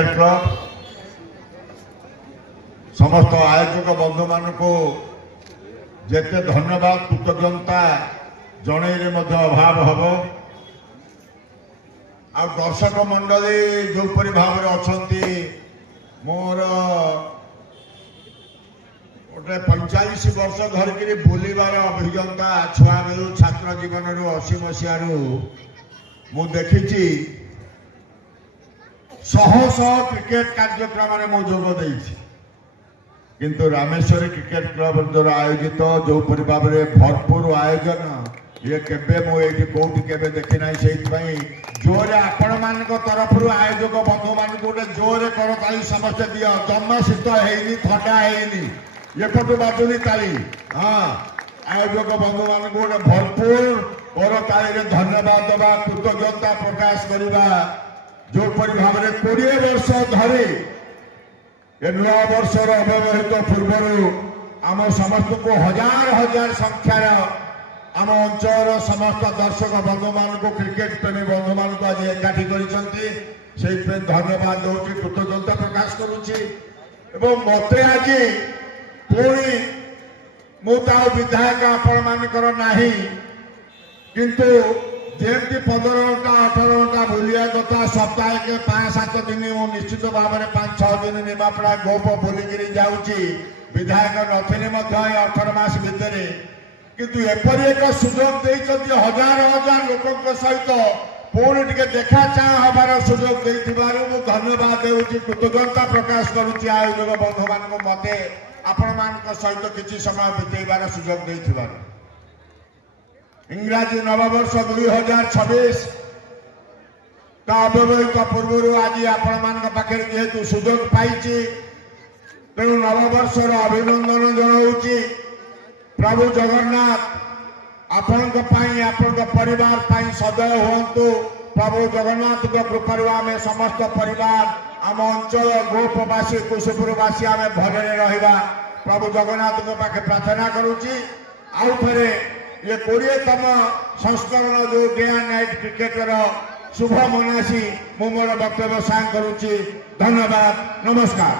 Cricket club समस्त आयोजक बंधु मान को जेते धन्यवाद कृतज्ञता जनईरे अभाव हम आ दर्शक मंडली जोपरी भाव में अच्छा मोर गोटे 45 वर्ष धरिकी बुलबार अभिज्ञता छुआ बेलू छात्र जीवन 80 मसीह मु देखी शह शह क्रिकेट कार्यक्रम में जोग किंतु रामेश्वरी क्रिकेट क्लब द्वारा आयोजित जो भाव में भरपूर आयोजन ये केबे मो ये कौटी केबे देखी ना से जोरे आपण मान तरफ आयोजक बंधु मान गोटे जोरे करताली समस्त दियो जमा शीत है थंडा है एपटू बाजुनी ताली हाँ आयोजक बंधु मान गोटे भरपूर करताली धन्यवाद देवा कृतज्ञता प्रकाश करवा जोपरी भाव में 20 वर्ष धरी ए नया वर्षर अव्यवहित पूर्व आम समस्त को हजार हजार संख्यार आम अंचल समस्त दर्शक बंधु मान को क्रिकेट प्रेमी बंधु मान को आज एकाठी कर धन्यवाद दूसरी कृतज्ञता प्रकाश करुच्ची मत आज पुणी मुझे विधायक आपण मानकर नहीं किंतु जमी 15 घंटा 18 घंटा बुलिया कथा सप्ताह के 5-7 दिन निश्चित भाव में 5-6 दिन निमापड़ा गोप बुलिकी जाऊँगी विधायक नथिनी 18 मास भितर किंतु एपरी एक सुजोग देते हजार हजार लोकों सहित पुणी टे देखा चाह हबार सुजोग मुझे धन्यवाद देउछि कृतज्ञता प्रकाश करुच्ची आयोजक बंधु मान मते आपण मान सहित किसी समय बितेबार सुजोग देथिबार इंग्राजी नववर्ष 2026 का अव्यवहित पूर्व आज आपण मान पाखे जेहेतु सुजोग पाई तेणु नववर्षर अभिनंदन जनाऊँगी प्रभु जगन्नाथ आपण परिवार सदय हूँ प्रभु जगन्नाथ कृपा आम समस्त परिवार आम अंचल गोपवासी कुशपुरवासी आम भले रहा प्रभु जगन्नाथ पाखे प्रार्थना करुच्ची आउ थे ये 20तम संस्करण जो डे एंड नाइट क्रिकेटर शुभ मनासी मु मोर वक्तव्य सांग करुच्ची धन्यवाद नमस्कार।